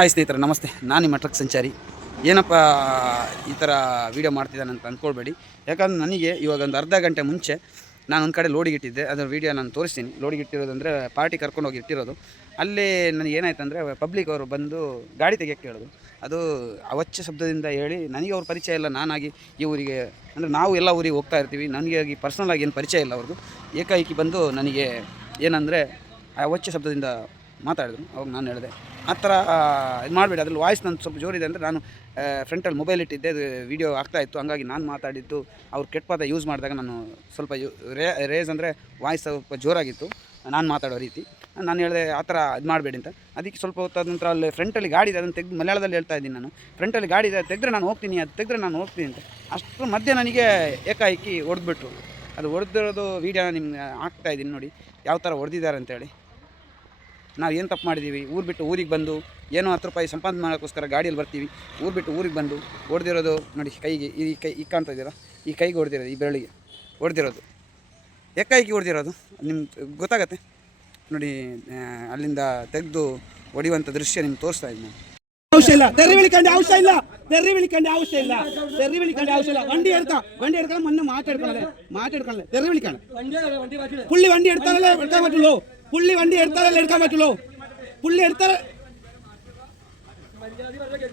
Hi ಸ್ನೇಹಿತರೆ, ನಮಸ್ತೆ. ನಾನು ನಿಮ್ಮ ಟ್ರಕ್ ಸಂಚಾರಿ. ಏನಪ್ಪ ಈ ಥರ ವೀಡಿಯೋ ಮಾಡ್ತಿದ್ದಾನೆ ಅಂತ ಅಂದ್ಕೊಳ್ಬೇಡಿ ಯಾಕಂದ್ರೆ ನನಗೆ ಇವಾಗ ಒಂದು ಅರ್ಧ ಗಂಟೆ ಮುಂಚೆ ನಾನು ಒಂದು ಕಡೆ ಲೋಡಿಗಿಟ್ಟಿದ್ದೆ ಅದರ ವೀಡಿಯೋ ನಾನು ತೋರಿಸ್ತೀನಿ. ಲೋಡಿಗಿಟ್ಟಿರೋದು ಇಟ್ಟಿರೋದಂದರೆ ಪಾರ್ಟಿ ಕರ್ಕೊಂಡು ಹೋಗಿ ಇಟ್ಟಿರೋದು. ಅಲ್ಲಿ ನನಗೆ ಏನಾಯ್ತು ಅಂದರೆ ಪಬ್ಲಿಕ್ ಅವರು ಬಂದು ಗಾಡಿ ತೆಗಿಯೋಕ್ಕೆ ಹೇಳೋದು ಅದು ಅವಚ್ಚ ಶಬ್ದದಿಂದ ಹೇಳಿ ನನಗೆ ಅವ್ರ ಪರಿಚಯ ಇಲ್ಲ. ನಾನಾಗಿ ಈ ಊರಿಗೆ ಅಂದರೆ ನಾವು ಎಲ್ಲ ಊರಿಗೆ ಹೋಗ್ತಾ ಇರ್ತೀವಿ. ನನಗೆ ಆಗಿ ಪರ್ಸ್ನಲ್ ಆಗಿ ಏನು ಪರಿಚಯ ಇಲ್ಲ ಅವ್ರದ್ದು ಏಕಾಏಕಿ ಬಂದು ನನಗೆ ಏನಂದರೆ ಅವಚ್ಚ ಶಬ್ದದಿಂದ ಮಾತಾಡಿದ್ರು. ಅವಾಗ ನಾನು ಹೇಳಿದೆ ಆ ಥರ ಇದು ಮಾಡಬೇಡಿ. ಅದ್ರಲ್ಲಿ ವಾಯ್ಸ್ ನನ್ನ ಸ್ವಲ್ಪ ಜೋರಿದೆ ಅಂದರೆ ನಾನು ಫ್ರಂಟಲ್ಲಿ ಮೊಬೈಲ್ ಇಟ್ಟಿದ್ದೆ, ಅದು ವೀಡಿಯೋ ಆಗ್ತಾಯಿತ್ತು ಹಂಗಾಗಿ ನಾನು ಮಾತಾಡಿದ್ದು, ಅವ್ರು ಕೆಟ್ಟ ಪದ ಯೂಸ್ ಮಾಡಿದಾಗ ನಾನು ಸ್ವಲ್ಪ ರೇಸ್ ಅಂದರೆ ವಾಯ್ಸ್ ಸ್ವಲ್ಪ ಜೋರಾಗಿತ್ತು. ನಾನು ಮಾತಾಡೋ ರೀತಿ. ನಾನು ಹೇಳಿದೆ, ಆ ಥರ ಇದು ಮಾಡಬೇಡಿ ಅಂತ. ಅದಕ್ಕೆ ಸ್ವಲ್ಪ ಹೊತ್ತಾದ ನಂತರ ಅಲ್ಲಿ ಫ್ರಂಟಲ್ಲಿ ಗಾಡಿ ಇದೆ, ಅದನ್ನು ತೆಗೆದು ಮಲಯಾಳದಲ್ಲಿ ಹೇಳ್ತಾ ಇದ್ದೀನಿ ನಾನು. ಫ್ರಂಟಲ್ಲಿ ಗಾಡಿ ಇದೆ ತೆಗೆದ್ರೆ ನಾನು ಹೋಗ್ತೀನಿ, ಅದು ತೆಗೆದ್ರೆ ನಾನು ಹೋಗ್ತೀನಿ ಅಂತ. ಅಷ್ಟರ ಮಧ್ಯೆ ನನಗೆ ಏಕಾಏಕಿ ಹೊಡೆದ್ಬಿಟ್ರು ಅದು ಹೊಡೆದಿರೋದು ವೀಡಿಯೋನ ನಿಮ್ಗೆ ಹಾಕ್ತಾ ಇದ್ದೀನಿ ನೋಡಿ. ಯಾವ ಥರ ಹೊಡೆದಿದ್ದಾರೆ ಅಂತೇಳಿ ನಾವು ಏನು ತಪ್ಪು ಮಾಡಿದ್ದೀವಿ ಊರು ಬಿಟ್ಟು ಊರಿಗೆ ಬಂದು ಏನೋ ಹತ್ತು ರೂಪಾಯಿ ಸಂಪಾದನೆ ಮಾಡೋಕ್ಕೋಸ್ಕರ ಗಾಡಿಯಲ್ಲಿ ಬರ್ತೀವಿ ಊರು ಬಿಟ್ಟು ಊರಿಗೆ ಬಂದು ಹೊಡೆದಿರೋದು ನೋಡಿ ಕೈಗೆ ಈ ಕೈ ಈ ಕಾಣ್ತಾ ಇದ್ದೀರಾ ಈ ಕೈಗೆ ಹೊಡೆದಿರೋದು ಈ ಬೆರಳಿಗೆ ಹೊಡೆದಿರೋದು ಏಕಾಏಕಿ ಹೊಡೆದಿರೋದು ನಿಮ್ಗೆ ಗೊತ್ತಾಗತ್ತೆ ನೋಡಿ ಆ, ಅಲ್ಲಿಂದ ತೆಗೆದು ಹೊಡೆಯುವಂಥ ದೃಶ್ಯ ನಿಮ್ಗೆ ತೋರಿಸ್ತಾ ಇದ್ದೀನಿ ನಾನು ആവശ്യമില്ല തെറി വിളിക്കേണ്ട ആവശ്യമില്ല തെറി വിളിക്കേണ്ട ആവശ്യമില്ല തെറി വിളിക്കേണ്ട ആവശ്യമില്ല വണ്ടി എടുക്കാം വണ്ടി എടുക്കാൻ മുന്നേ മാറ്റെടുക്കണല്ലേ മാറ്റെടുക്കണല്ലേ തെറി വിളിക്കണം പുള്ളി വണ്ടി എടുത്താലല്ലേ എടുക്കാൻ പറ്റുള്ളൂ പുള്ളി വണ്ടി എടുത്താലല്ലേ എടുക്കാൻ പറ്റുള്ളൂ? പുള്ളി എടുത്താൽ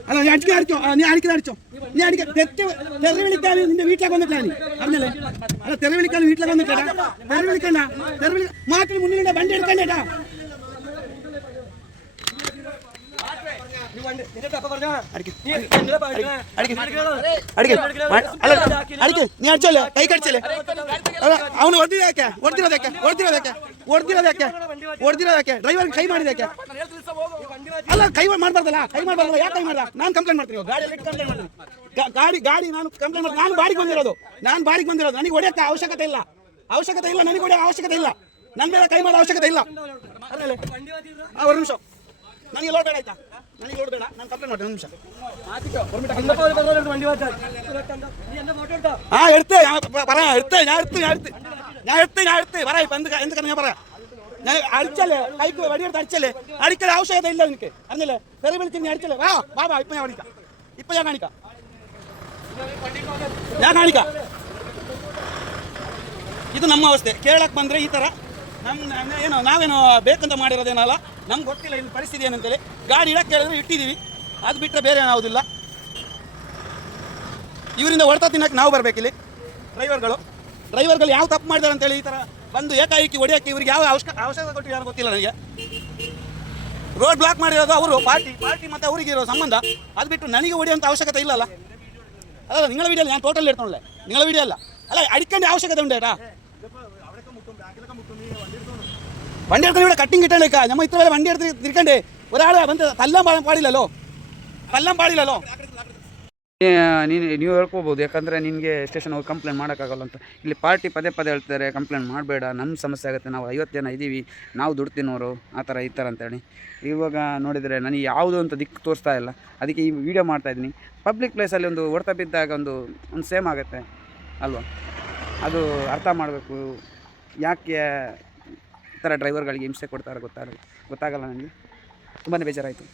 അല്ല നീ അടിക്കാൻ അടിച്ചോ. നീ അടിക്കാൻ അടിച്ചോ. നീ അടിക്കാൻ തെറ്റ് തെറി വിളിക്കാൻ നിന്റെ വീട്ടിലേക്ക് വന്നിട്ടാ നീ. അറിഞ്ഞല്ലേ? അല്ല തെറി വിളിക്കാൻ വീട്ടിലേക്ക് വന്നിട്ടാ തെറി വിളിക്കണ്ട തെറി വിളി മാറ്റിന് മുന്നിലുണ്ട് വണ്ടി എടുക്കണ്ടേട്ടാ ಅಡಿಕೆ ನೀ ಅಡ್ಚಲ್ಲ ಕೈ ಕಡ್ಚಲ್ಲ ಅವನು ಯಾಕೆ ಹೊಡ್ದಿರೋದಕ್ಕೆ ಹೊಡೆದಿರೋದಕ್ಕೆ ಹೊಡೆದಿರೋದಕ್ಕೆ ಹೊಡೆದಿರೋದಕ್ಕೆ ಡ್ರೈವರ್ ಕೈ ಮಾಡಿದಕ್ಕೆ ಅಲ್ಲ ಕೈ ಮಾಡ್ಬಾರ್ದಲ್ಲ ಕೈ ಮಾಡಬಾರ್ದಲ್ಲ ಯಾಕೆ ಕೈ ಮಾಡ್ದ ನಾನು ಕಂಪ್ಲೇಂಟ್ ಮಾಡ್ತೀನಿ ಗಾಡಿ ಗಾಡಿ ನಾನು ಕಂಪ್ಲೇಂಟ್ ಮಾಡ್ತೀನಿ ನಾನು ಬಾಡಿಗೆ ಬಂದಿರೋದು ನಾನು ಬಾಡಿಗೆ ಬಂದಿರೋದು ನನಗೆ ಹೊಡೆಯಕ್ಕೆ ಅವಶ್ಯಕತೆ ಇಲ್ಲ ಅವಶ್ಯಕತೆ ಇಲ್ಲ ನನಗೆ ಹೊಡೆಯೋ ಅವಶ್ಯಕತೆ ಇಲ್ಲ ನನ್ನ ಮೇಲೆ ಕೈ ಮಾಡೋ ಅವಶ್ಯಕತೆ ಇಲ್ಲ ಒಂದು ನಿಮಿಷ ನನಗೆ ಲೋಡ್ ಬೇಡ ಆಯ್ತಾ ನನಗೆ ಲೋಡ್ ಬೇಡ ನಾನು ಕಂಪ್ಲೇಂಟ್ ಮಾಡ್ತೀನಿ ಒಂದು നിമിഷം ആ എടുത്ത് ഞാൻ പ- പറയാം എടുത്ത് ഞാൻ എടുത്ത് ഞാൻ എടുത്ത് ഞാൻ എടുത്ത് ഞാൻ എടുത്ത് പറയാം ഇപ്പൊ എന്ത് എന്തൊക്കെ ഞാൻ പറയാം ഞാൻ അടിച്ചല്ലേ കൈക്ക് വടിയെടുത്ത് അടിച്ചല്ലേ അടിക്കൽ ആവശ്യകത ഇല്ല എനിക്ക് അറിഞ്ഞല്ലേ തെറി വിളിച്ച് നീ അടിച്ചല്ലേ വാ വാ വാ ഇപ്പൊ ഞാൻ കാണിക്കാം ഇപ്പൊ ഞാൻ കാണിക്കാം ഞാൻ കാണിക്കാം ಇದು ನಮ್ಮ ಅವಸ್ಥೆ ಕೇಳಕ್ ಬಂದ್ರೆ ಈ ತರ ನಮ್ಮ ಏನೋ, ನಾವೇನೋ ಬೇಕಂತ ಮಾಡಿರೋದೇನಲ್ಲ? ನಮ್ಗೆ ಗೊತ್ತಿಲ್ಲ ಇಲ್ಲಿ ಪರಿಸ್ಥಿತಿ ಏನಂತೇಳಿ. ಗಾಡಿ ಇಡಕ್ಕೆ ಹೇಳಿದ್ರು ಇಟ್ಟಿದ್ದೀವಿ ಅದು ಬಿಟ್ಟರೆ ಬೇರೆ ಏನಾವುದಿಲ್ಲ ಇವರಿಂದ ಹೊಡೆತ ತಿನ್ನಕ್ಕೆ ನಾವು ಬರಬೇಕಿಲ್ಲಿ. ಡ್ರೈವರ್ಗಳು. ಡ್ರೈವರ್ಗಳು ಯಾವ ತಪ್ಪು ಮಾಡಿದಾರೆ ಅಂತೇಳಿ ಈ ಥರ ಬಂದು ಏಕಾಏಕಿ ಹೊಡೆಯೋಕ್ಕೆ ಇವ್ರಿಗೆ ಯಾವ ಅವಶ್ಯ ಅವಶ್ಯಕತೆ ಕೊಟ್ಟಿದ್ದಾರೆ ಗೊತ್ತಿಲ್ಲ ನನಗೆ. ರೋಡ್ ಬ್ಲಾಕ್ ಮಾಡಿರೋದು ಅವರು, ಪಾರ್ಟಿ ಪಾರ್ಟಿ ಮತ್ತು ಅವರಿಗೆ ಇರೋ ಸಂಬಂಧ. ಅದು ಬಿಟ್ಟು ನನಗೆ ಹೊಡೆಯುವಂಥ ಅವಶ್ಯಕತೆ ಇಲ್ಲಲ್ಲ. ಅಲ್ಲ ನಿಗಳ ವಿಡಿಯೋ ನಾನು ಟೋಟಲ್ ಇಡ್ತಾಳೆ ನಿಗಳ ವೀಡಿಯೋ ಅಲ್ಲ. ಅಲ್ಲ ಅಡ್ಕೊಂಡು ಅವಶ್ಯಕತೆ ಉಂಡೇಟಾ വണ്ടി എടുക്കുന്ന ഇവിടെ കട്ടിങ് കിട്ടണ്ടേക്കാ നമ്മൾ ഇത്ര വരെ വണ്ടി എടുത്ത് തിരിക്കണ്ടേ ഒരാളെ ಬಂದು തല്ലാൻ പാ- പാടില്ലല്ലോ തല്ലാൻ പാടില്ലല്ലോ ನೀನು ನೀವು ಹೇಳ್ಕೊಬೋದು ಯಾಕಂದರೆ ನಿನಗೆ ಸ್ಟೇಷನ್ ಹೋಗಿ ಕಂಪ್ಲೇಂಟ್ ಮಾಡೋಕ್ಕಾಗಲ್ಲ ಅಂತ ಇಲ್ಲಿ ಪಾರ್ಟಿ ಪದೇ ಪದೇ ಹೇಳ್ತಾರೆ ಕಂಪ್ಲೇಂಟ್ ಮಾಡಬೇಡ ನಮ್ಮ ಸಮಸ್ಯೆ ಆಗುತ್ತೆ ನಾವು ಐವತ್ತು ಜನ ಇದ್ದೀವಿ ನಾವು ದುಡ್ಡು ತಿನ್ನೋರು ಆ ಥರ ಈ ಥರ ಅಂತೇಳಿ ಇವಾಗ ನೋಡಿದರೆ ನನಗೆ ಯಾವುದು ಅಂತ ದಿಕ್ಕು ತೋರಿಸ್ತಾ ಇಲ್ಲ ಅದಕ್ಕೆ ಈ ವಿಡಿಯೋ ಮಾಡ್ತಾಯಿದ್ದೀನಿ ಪಬ್ಲಿಕ್ ಪ್ಲೇಸಲ್ಲಿ ಒಂದು ಹೊಡೆತ ಬಿದ್ದಾಗ ಒಂದು ಒಂದು ಸೇಮ್ ಆಗುತ್ತೆ ಅಲ್ವಾ ಅದು ಅರ್ಥ ಮಾಡಬೇಕು ಯಾಕೆ ಈ ಥರ ಡ್ರೈವರ್ಗಳಿಗೆ ಹಿಂಸೆ ಕೊಡ್ತಾರೆ ಗೊತ್ತಾಗ ಗೊತ್ತಾಗಲ್ಲ ನನಗೆ. ತುಂಬಾ ಬೇಜಾರಾಯಿತು.